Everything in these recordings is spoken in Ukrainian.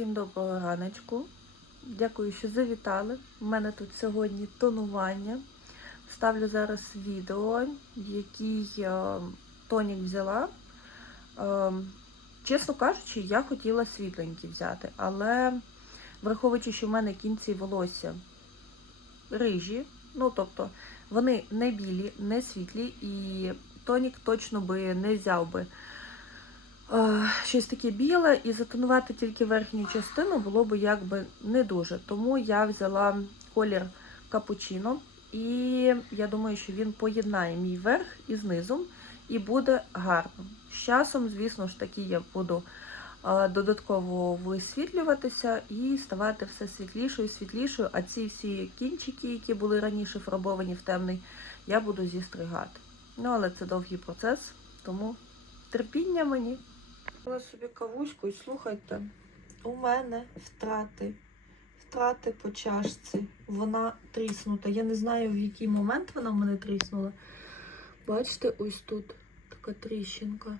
Всім доброго раночку. Дякую, що завітали. У мене тут сьогодні тонування. Ставлю зараз відео, який е, тонік взяла. Е, чесно кажучи, я хотіла світленький взяти, але враховуючи, що в мене кінці волосся рижі, ну тобто вони не білі, не світлі, і тонік точно би не взяв би щось таке біле, і затонувати тільки верхню частину було б якби не дуже. Тому я взяла колір капучино, і я думаю, що він поєднає мій верх із низом і буде гарно. З часом, звісно ж таки, я буду е, додатково висвітлюватися і ставати все світлішою і світлішою. А ці всі кінчики, які були раніше фарбовані в темний, я буду зістригати. Ну, але це довгий процес, тому терпіння мені. Я собі кавуську і слухайте, у мене втрати. Втрати по чашці. Вона тріснута. Я не знаю, в який момент вона в мене тріснула. Бачите, ось тут така тріщинка.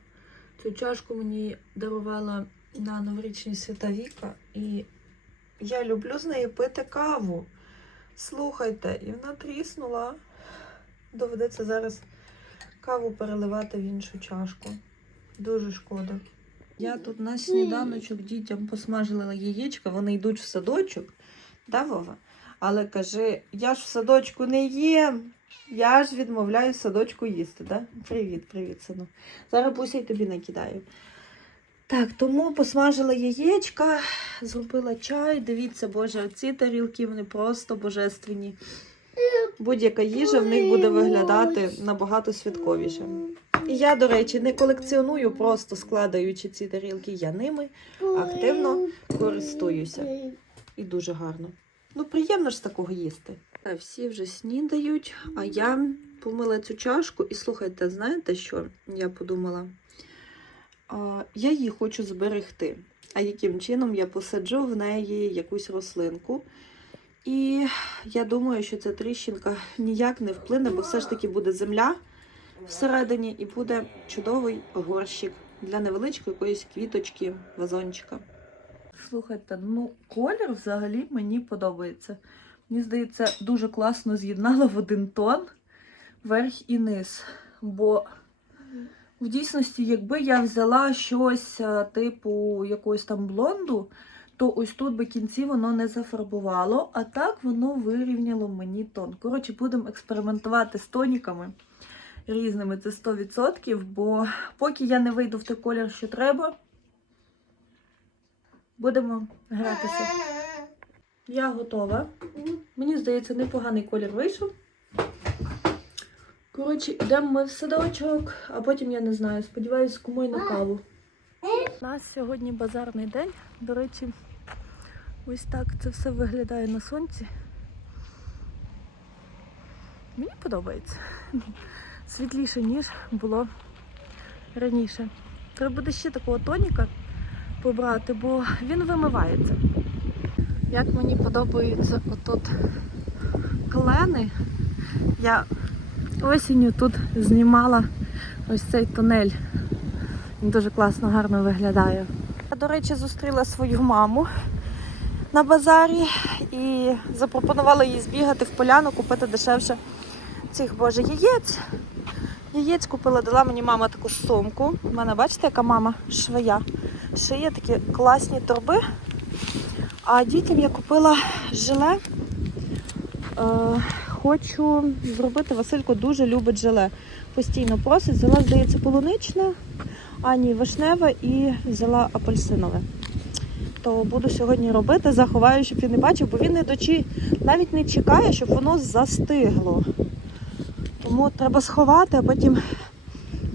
Цю чашку мені дарувала на новорічні свята Віка. І я люблю з нею пити каву. Слухайте, і вона тріснула. Доведеться зараз каву переливати в іншу чашку. Дуже шкода. Я тут на сніданочок дітям посмажила яєчка, вони йдуть в садочок. Да, Вова? Але каже, я ж в садочку не їм. Я ж відмовляю в садочку їсти, да? Привіт, привіт, сину. Зараз Буся й тобі накидаю. Так, тому посмажила яєчка, зробила чай. Дивіться, Боже, ці тарілки вони просто божественні. Будь-яка їжа в них буде виглядати набагато святковіше. Я, до речі, не колекціоную, просто складаючи ці тарілки, я ними активно користуюся. І дуже гарно. Ну, приємно ж з такого їсти. Всі вже снідають, а я помила цю чашку і слухайте, знаєте, що я подумала? А, я її хочу зберегти. А яким чином я посаджу в неї якусь рослинку. І я думаю, що ця тріщинка ніяк не вплине, бо все ж таки буде земля всередині і буде чудовий горщик для невеличкої якоїсь квіточки, вазончика. Слухайте, ну колір взагалі мені подобається. Мені здається, дуже класно з'єднала в один тон верх і низ. Бо в дійсності, якби я взяла щось е, типу якогось там блонду, то ось тут би кінці воно не зафарбувало, а так воно вирівняло мені тон. Коротше, будемо експериментувати з тоніками різними, це 100%, бо поки я не вийду в той колір, що треба, будемо гратися. Я готова. Мені здається, непоганий колір вийшов. Коротше, йдемо ми в садочок, а потім я не знаю, сподіваюсь, кому й на каву. У нас сьогодні базарний день. До речі, ось так це все виглядає на сонці. Мені подобається. Світліше, ніж було раніше. Треба буде ще такого тоніка побрати, бо він вимивається. Як мені подобаються отут клени. Я осінню тут знімала ось цей тунель. Він дуже класно, гарно виглядає. Я, до речі, зустріла свою маму на базарі і запропонувала їй збігати в поляну, купити дешевше цих боже яєць. Яєць купила, дала мені мама таку сумку. У мене, бачите, яка мама швея. Шиє такі класні торби. А дітям я купила желе. Е, хочу зробити, Василько дуже любить желе. Постійно просить. Взяла, здається, полуничне, а ні, вишневе і взяла апельсинове. То буду сьогодні робити, заховаю, щоб він не бачив, бо він не дочі навіть не чекає, щоб воно застигло. Тому треба сховати, а потім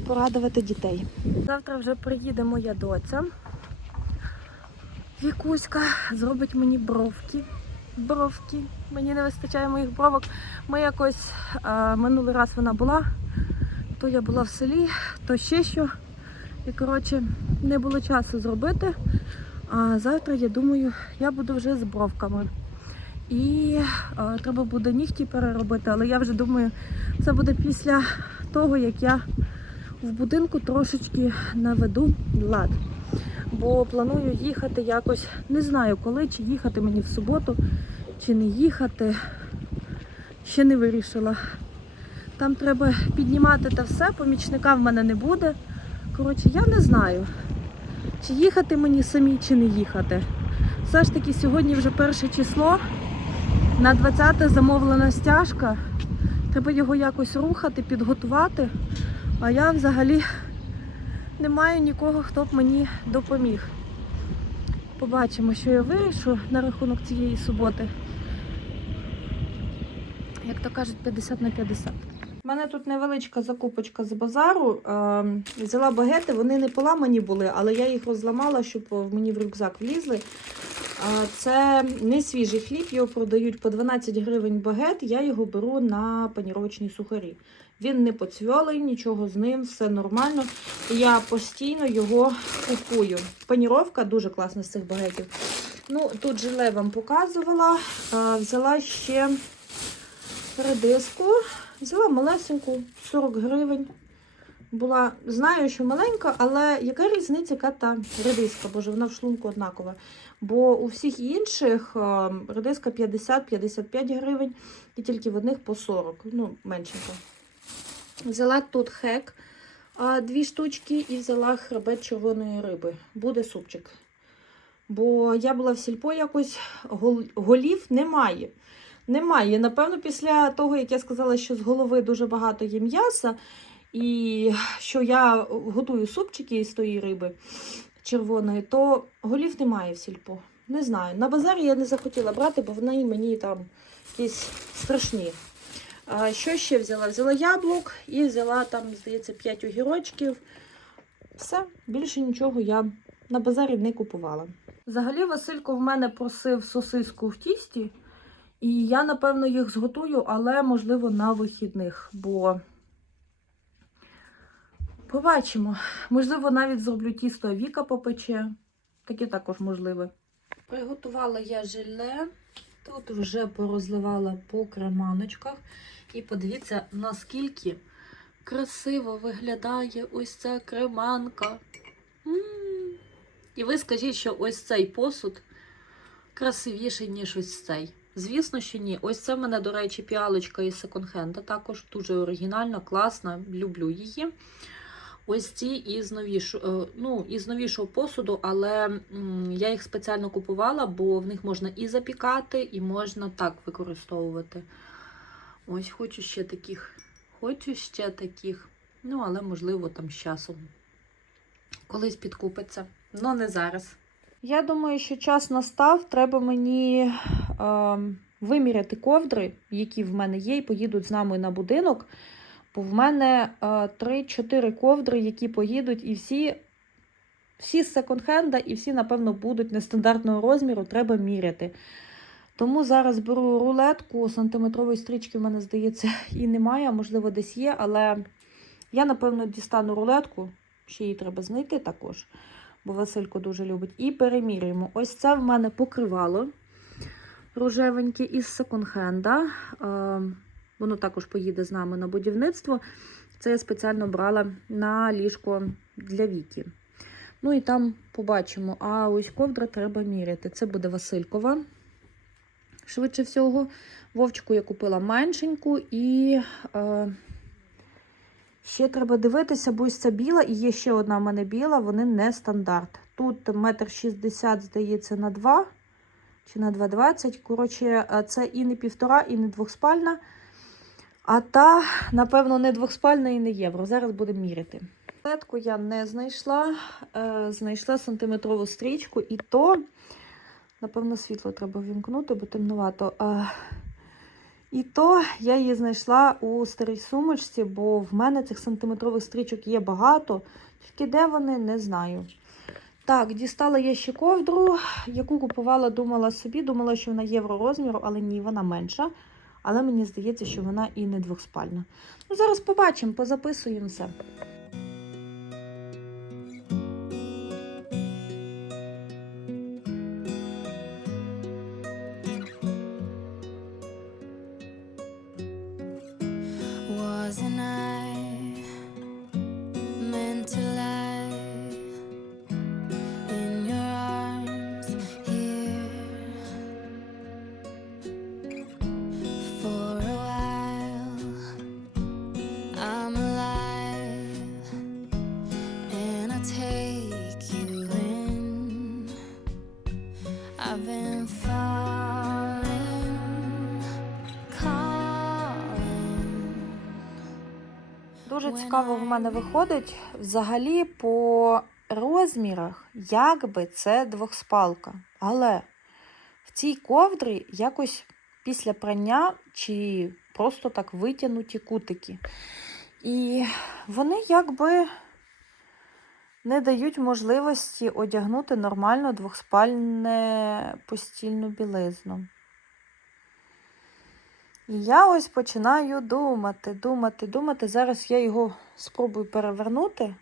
порадувати дітей. Завтра вже приїде моя доця. Вікуська зробить мені бровки. Бровки. Мені не вистачає моїх бровок. Ми якось а, минулий раз вона була, то я була в селі, то ще що. І коротше не було часу зробити. А завтра, я думаю, я буду вже з бровками. І а, треба буде нігті переробити, але я вже думаю, це буде після того, як я в будинку трошечки наведу лад. бо планую їхати якось, не знаю коли, чи їхати мені в суботу, чи не їхати. Ще не вирішила. Там треба піднімати та все, помічника в мене не буде. Коротше, я не знаю, чи їхати мені самі, чи не їхати. Все ж таки, сьогодні вже перше число. На 20 замовлена стяжка. Треба його якось рухати, підготувати. А я взагалі не маю нікого, хто б мені допоміг. Побачимо, що я вирішу на рахунок цієї суботи. Як то кажуть, 50 на 50. У мене тут невеличка закупочка з базару. Ем, Взяла багети, вони не поламані були, але я їх розламала, щоб мені в рюкзак влізли. Це не свіжий хліб, його продають по 12 гривень багет. Я його беру на паніровочні сухарі. Він не поцвьолий, нічого з ним, все нормально. Я постійно його купую. Паніровка дуже класна з цих багетів. Ну, тут желе вам показувала. Взяла ще редиску. Взяла малесеньку, 40 гривень. Була, знаю, що маленька, але яка різниця, яка та редиска, боже, вона в шлунку однакова. Бо у всіх інших е, редиска 50-55 гривень, і тільки в одних по 40, ну, меншенько. Взяла тут хек дві штучки і взяла хребет червоної риби. Буде супчик. Бо я була в сільпо якось, гол- голів немає. Немає. Напевно, після того, як я сказала, що з голови дуже багато є м'яса, і що я готую супчики із тої риби червоної, то голів немає в сільпо. Не знаю. На базарі я не захотіла брати, бо вони мені там якісь страшні. А що ще взяла? Взяла яблук і взяла там, здається, 5 огірочків. Все, більше нічого я на базарі не купувала. Взагалі, Василько в мене просив сосиску в тісті. І я, напевно, їх зготую, але, можливо, на вихідних, бо побачимо. Можливо, навіть зроблю тісто Віка попече. Таке також можливе. Приготувала я желе. Тут вже порозливала по креманочках. І подивіться, наскільки красиво виглядає ось ця креманка. І ви скажіть, що ось цей посуд красивіший, ніж ось цей. Звісно, що ні. Ось це в мене, до речі, піалочка із секонд-хенда. Також дуже оригінальна, класна, люблю її. Ось ці із новішого, ну, із новішого посуду, але я їх спеціально купувала, бо в них можна і запікати, і можна так використовувати. Ось хочу ще таких. Хочу ще таких. Ну, але, можливо, там з часом. Колись підкупиться. Ну, не зараз. Я думаю, що час настав. Треба мені е, виміряти ковдри, які в мене є, і поїдуть з нами на будинок. Бо в мене е, 3-4 ковдри, які поїдуть, і всі, всі з секонд-хенда, і всі, напевно, будуть нестандартного розміру, треба міряти. Тому зараз беру рулетку, сантиметрової стрічки в мене, здається, і немає, можливо, десь є, але я, напевно, дістану рулетку, ще її треба знайти також, бо Василько дуже любить. І перемірюємо. Ось це в мене покривало рожевеньке із секонд-хенда. Е, Воно також поїде з нами на будівництво. Це я спеціально брала на ліжко для Віки. Ну і там побачимо. А ось ковдра треба міряти. Це буде Василькова. Швидше всього, вовчику я купила меншеньку і е, ще треба дивитися, бо ось ця біла, і є ще одна в мене біла, вони не стандарт. Тут метр шістдесят, здається, на 2 чи на 2,20. Коротше, це і не півтора, і не двохспальна. А та, напевно, не двохспальна і не євро. Зараз будемо міряти. Сетку я не знайшла. Е, знайшла сантиметрову стрічку, і то, напевно, світло треба вімкнути, бо темнувато. Е, і то я її знайшла у старій сумочці, бо в мене цих сантиметрових стрічок є багато. Тільки де вони, не знаю. Так, дістала я ще ковдру, яку купувала, думала собі, думала, що вона євро розміру, але ні, вона менша. Але мені здається, що вона і не двохспальна. Ну, зараз побачимо, позаписуємо все. Цікаво в мене виходить взагалі по розмірах, як би це двохспалка. Але в цій ковдрі якось після прання чи просто так витягнуті кутики. І вони якби не дають можливості одягнути нормально двохспальне постільну білизну. І я ось починаю думати, думати, думати. Зараз я його спробую перевернути.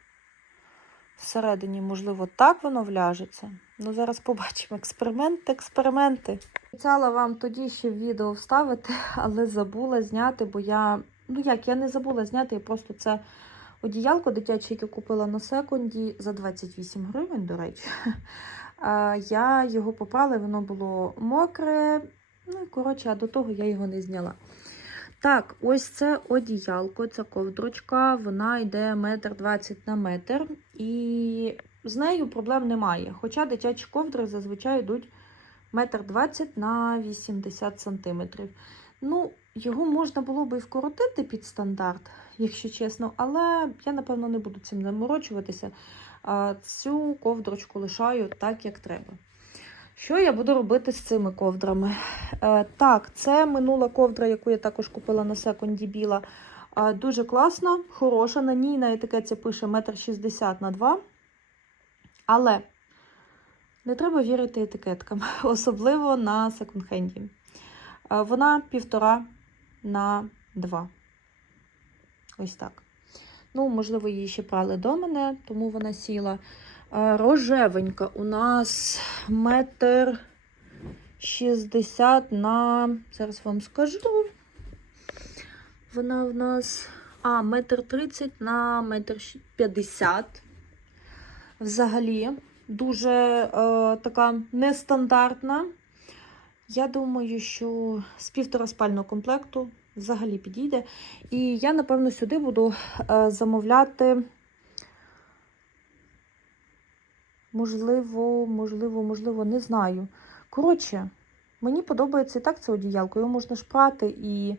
Всередині, можливо, так воно вляжеться. Ну, зараз побачимо. Експерименти, експерименти. Обіцяла вам тоді ще відео вставити, але забула зняти, бо я. Ну як, я не забула зняти, я просто це одіялко дитяче, яке купила на секунді за 28 гривень, до речі. Я його попрала, воно було мокре. Ну і коротше, а до того я його не зняла. Так, ось це одіялко, ця ковдрочка, вона йде метр двадцять на метр, і з нею проблем немає. Хоча дитячі ковдри зазвичай йдуть метр двадцять на 80 сантиметрів. Ну, його можна було би і вкоротити під стандарт, якщо чесно, але я, напевно, не буду цим заморочуватися. Цю ковдрочку лишаю так, як треба. Що я буду робити з цими ковдрами? Е, так, це минула ковдра, яку я також купила на секунді біла. Е, дуже класна, хороша. На ній на етикетці пише 1,60 м на 2 Але не треба вірити етикеткам, особливо на секонд-хенді. Е, вона півтора на 2. Ось так. Ну, можливо, її ще прали до мене, тому вона сіла. Рожевенька у нас метр шістдесят на. Зараз вам скажу. Вона в нас. А, метр тридцять на метр щ- п'ятдесят. Взагалі, дуже е, така нестандартна. Я думаю, що з півтора спального комплекту взагалі підійде. І я, напевно, сюди буду е, замовляти. Можливо, можливо, можливо, не знаю. Коротше, мені подобається і так це одіялко, його можна шпрати і.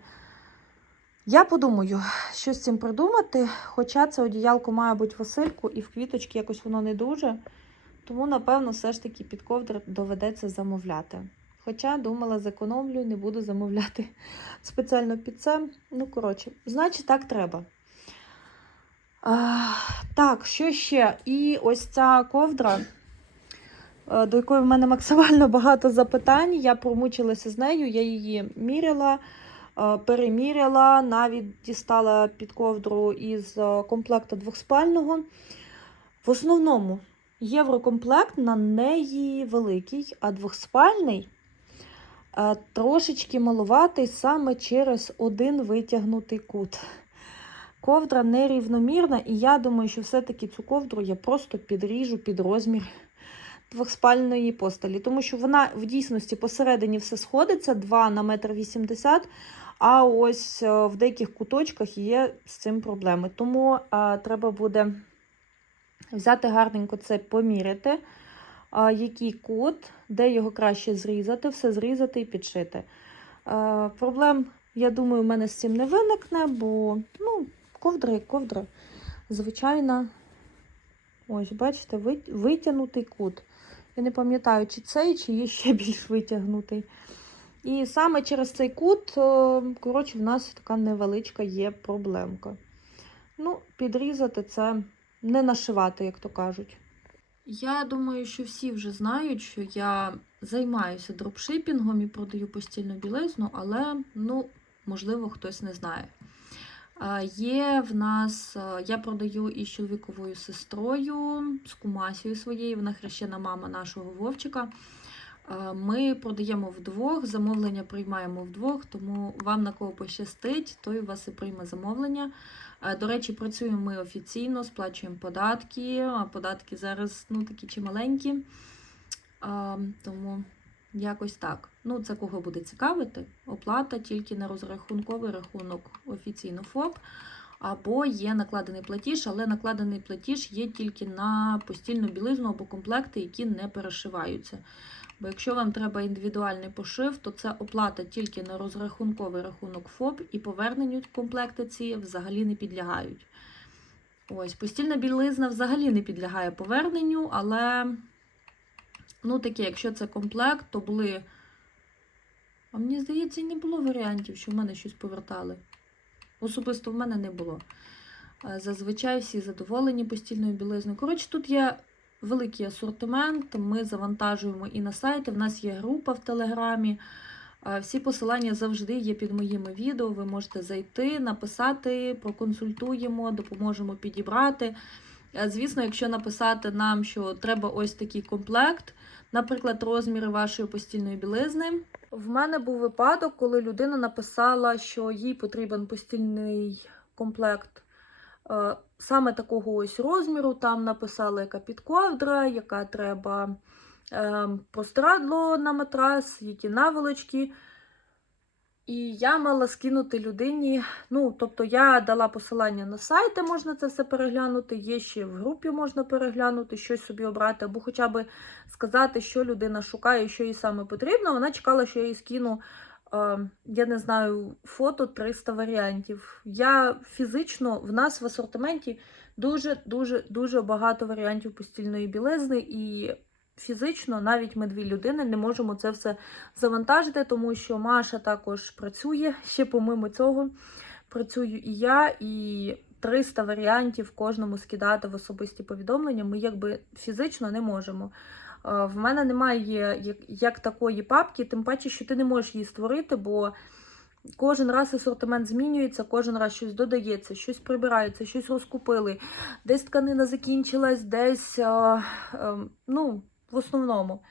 Я подумаю, що з цим придумати. Хоча це одіялко має бути Васильку, і в квіточки якось воно не дуже. Тому, напевно, все ж таки під ковдр доведеться замовляти. Хоча думала, зекономлю, не буду замовляти спеціально під це. Ну, коротше, значить, так треба. Так, що ще? І ось ця ковдра, е, до якої в мене максимально багато запитань. Я промучилася з нею, я її міряла, е, переміряла, навіть дістала під ковдру із е, комплекту двохспального. В основному єврокомплект на неї великий, а двохспальний трошечки малуватий саме через один витягнутий кут. Ковдра нерівномірна, і я думаю, що все-таки цю ковдру я просто підріжу під розмір двохспальної постелі. Тому що вона в дійсності посередині все сходиться 2 на 1,80 м, а ось е, в деяких куточках є з цим проблеми. Тому а, треба буде взяти гарненько це поміряти, а, який кут, де його краще зрізати, все зрізати і підшити. А, проблем, я думаю, у мене з цим не виникне, бо ну, ковдра як ковдра. Звичайна, ось, бачите, вит- витягнутий кут. Я не пам'ятаю, чи цей, чи є ще більш витягнутий. І саме через цей кут, е, коротше, в нас така невеличка є проблемка. Ну, підрізати це не нашивати, як то кажуть. Я думаю, що всі вже знають, що я займаюся дропшипінгом і продаю постільну білизну, але, ну, можливо, хтось не знає. Є в нас, я продаю із чоловіковою сестрою, з кумасією своєю, вона хрещена мама нашого Вовчика. Ми продаємо вдвох, замовлення приймаємо вдвох, тому вам на кого пощастить, той у вас і прийме замовлення. До речі, працюємо ми офіційно, сплачуємо податки, а податки зараз ну, такі чималенькі. Тому якось так. Ну, це кого буде цікавити. Оплата тільки на розрахунковий рахунок офіційно ФОП. Або є накладений платіж, але накладений платіж є тільки на постільну білизну або комплекти, які не перешиваються. Бо якщо вам треба індивідуальний пошив, то це оплата тільки на розрахунковий рахунок ФОП і поверненню комплекти ці взагалі не підлягають. Ось, постільна білизна взагалі не підлягає поверненню, але ну таке, якщо це комплект, то були. А мені здається, не було варіантів, що в мене щось повертали. Особисто в мене не було. Е, Зазвичай всі задоволені постільною білизною. Коротше, тут є великий асортимент. Ми завантажуємо і на сайті. В нас є група в Телеграмі. Е, Всі посилання завжди є під моїми відео. Ви можете зайти, написати, проконсультуємо, допоможемо підібрати. Е, Звісно, якщо написати нам, що треба ось такий комплект, наприклад, розміри вашої постільної білизни. В мене був випадок, коли людина написала, що їй потрібен постільний комплект е, саме такого ось розміру. Там написала, яка підковдра, яка треба е, простирадло на матрас, які наволочки. І я мала скинути людині. Ну, тобто я дала посилання на сайт, де можна це все переглянути. Є ще в групі можна переглянути, щось собі обрати, або хоча б сказати, що людина шукає, що їй саме потрібно. Вона чекала, що я їй скину, е, я не знаю, фото 300 варіантів. Я фізично в нас в асортименті дуже дуже дуже багато варіантів постільної білизни і. Фізично, навіть ми дві людини не можемо це все завантажити, тому що Маша також працює ще помимо цього. Працюю і я, і 300 варіантів кожному скидати в особисті повідомлення. Ми якби фізично не можемо. В мене немає як, як такої папки, тим паче, що ти не можеш її створити, бо кожен раз асортимент змінюється, кожен раз щось додається, щось прибирається, щось розкупили. Десь тканина закінчилась, десь, е, е, ну, в основному.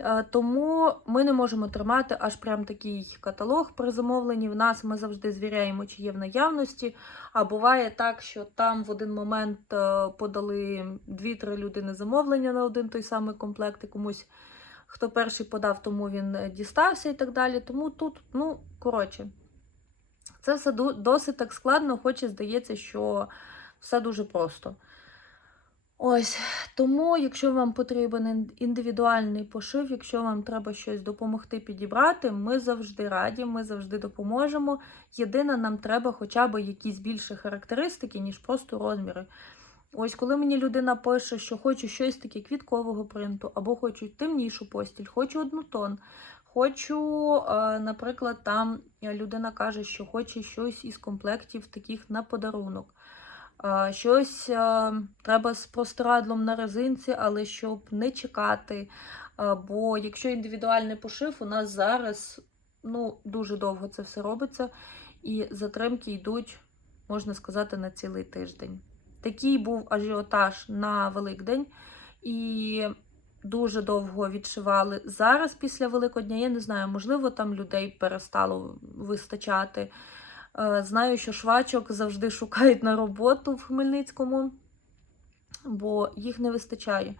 Е, Тому ми не можемо тримати аж прям такий каталог при замовленні. В нас ми завжди звіряємо, чи є в наявності. А буває так, що там в один момент е, подали 2-3 людини замовлення на один той самий комплект, і комусь хто перший подав, тому він е, дістався і так далі. Тому тут, ну, коротше, це все досить так складно, хоч і здається, що все дуже просто. Ось, тому, якщо вам потрібен індивідуальний пошив, якщо вам треба щось допомогти підібрати, ми завжди раді, ми завжди допоможемо. Єдине, нам треба хоча б якісь більші характеристики, ніж просто розміри. Ось, коли мені людина пише, що хочу щось таке квіткового принту, або хочу темнішу постіль, хочу однотон, хочу, е, наприклад, там людина каже, що хоче щось із комплектів таких на подарунок. Щось треба з простирадлом на резинці, але щоб не чекати. Бо якщо індивідуальний пошив, у нас зараз ну, дуже довго це все робиться, і затримки йдуть, можна сказати, на цілий тиждень. Такий був ажіотаж на Великдень, і дуже довго відшивали. Зараз, після Великодня, я не знаю, можливо, там людей перестало вистачати. Е, Знаю, що швачок завжди шукають на роботу в Хмельницькому, бо їх не вистачає.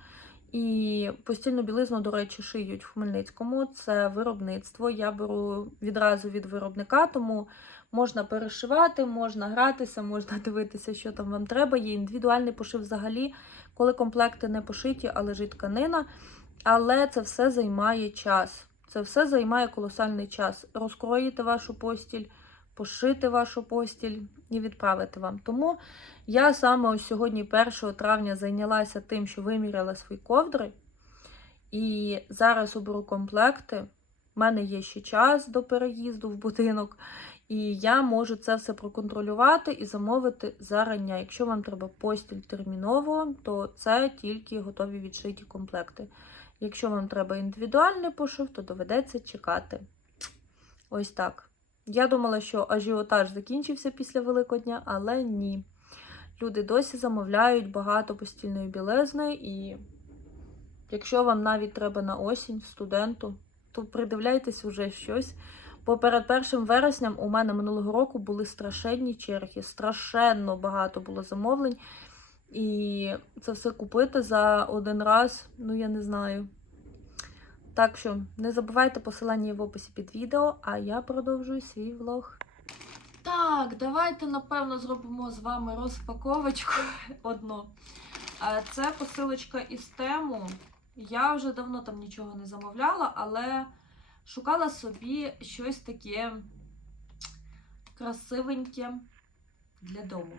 І постільну білизну, до речі, шиють в Хмельницькому. Це виробництво. Я беру відразу від виробника, тому можна перешивати, можна гратися, можна дивитися, що там вам треба. Є індивідуальний пошив взагалі, коли комплекти не пошиті, а лежить тканина. Але це все займає час. Це все займає колосальний час. Розкроїти вашу постіль пошити вашу постіль і відправити вам. Тому я саме ось сьогодні, 1 травня, зайнялася тим, що виміряла свої ковдри. І зараз оберу комплекти. У мене є ще час до переїзду в будинок. І я можу це все проконтролювати і замовити зарання. Якщо вам треба постіль терміново, то це тільки готові відшиті комплекти. Якщо вам треба індивідуальний пошив, то доведеться чекати. Ось так. Я думала, що ажіотаж закінчився після Великодня, але ні. Люди досі замовляють багато постільної білизни, і якщо вам навіть треба на осінь студенту, то придивляйтесь уже щось. Бо перед першим вересням у мене минулого року були страшенні черги, страшенно багато було замовлень. І це все купити за один раз, ну я не знаю. Так що не забувайте посилання в описі під відео, а я продовжую свій влог. Так, давайте, напевно, зробимо з вами розпаковочку одну. Це посилочка із тему. Я вже давно там нічого не замовляла, але шукала собі щось таке красивеньке для дому.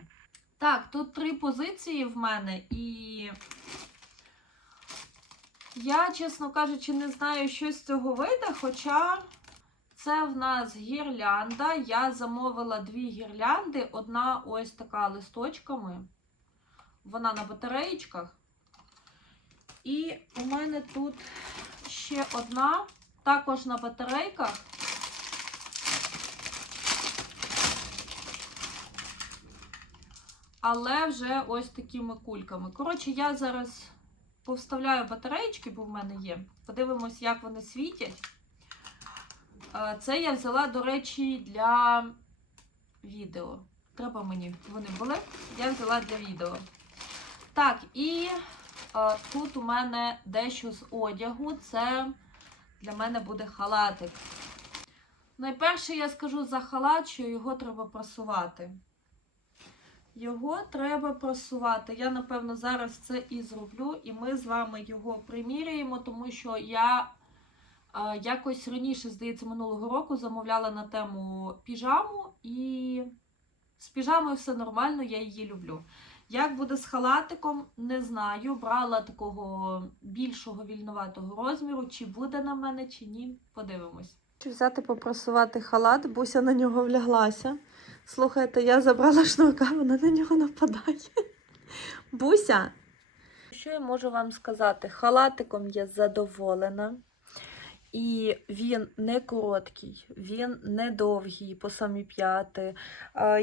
Так, тут три позиції в мене, і я, чесно кажучи, не знаю, що з цього вийде, хоча це в нас гірлянда. Я замовила дві гірлянди. Одна ось така листочками. Вона на батареїчках. І у мене тут ще одна, також на батарейках. Але вже ось такими кульками. Коротше, я зараз повставляю батареїчки, бо в мене є. Подивимось, як вони світять. Е, Це я взяла, до речі, для відео. Треба мені, вони були. Я взяла для відео. Так, і е, тут у мене дещо з одягу. Це для мене буде халатик. Найперше я скажу за халат, що його треба прасувати. Його треба просувати. Я, напевно, зараз це і зроблю, і ми з вами його приміряємо, тому що я е, якось раніше, здається, минулого року замовляла на тему піжаму, і з піжамою все нормально, я її люблю. Як буде з халатиком, не знаю. Брала такого більшого вільноватого розміру, чи буде на мене, чи ні. Подивимось. Чи взяти попросувати халат, Буся на нього вляглася. Слухайте, я забрала шнурка, вона на нього нападає. Буся. Що я можу вам сказати? Халатиком я задоволена. І він не короткий, він не довгий по самі п'яти.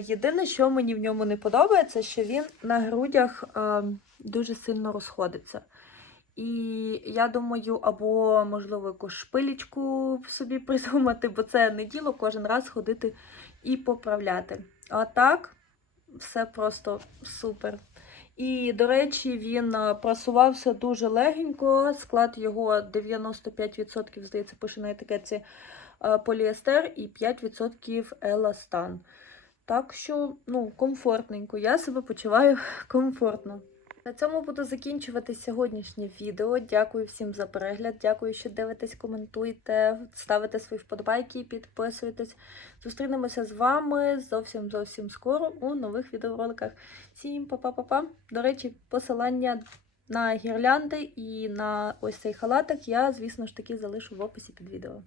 Єдине, що мені в ньому не подобається, що він на грудях е, дуже сильно розходиться. І я думаю, або, можливо, якусь шпилечку собі придумати, бо це не діло кожен раз ходити і поправляти. А так, все просто супер. І, до речі, він е, просувався дуже легенько. Склад його 95%, здається, пише на етикетці е, поліестер і 5% еластан. Так що, ну, комфортненько. Я себе почуваю комфортно. На цьому буду закінчувати сьогоднішнє відео. Дякую всім за перегляд. Дякую, що дивитесь, коментуєте, ставите свої вподобайки, підписуєтесь. Зустрінемося з вами зовсім зовсім скоро у нових відеороликах. Всім па-па-па-па. До речі, посилання на гірлянди і на ось цей халатик я, звісно ж таки, залишу в описі під відео.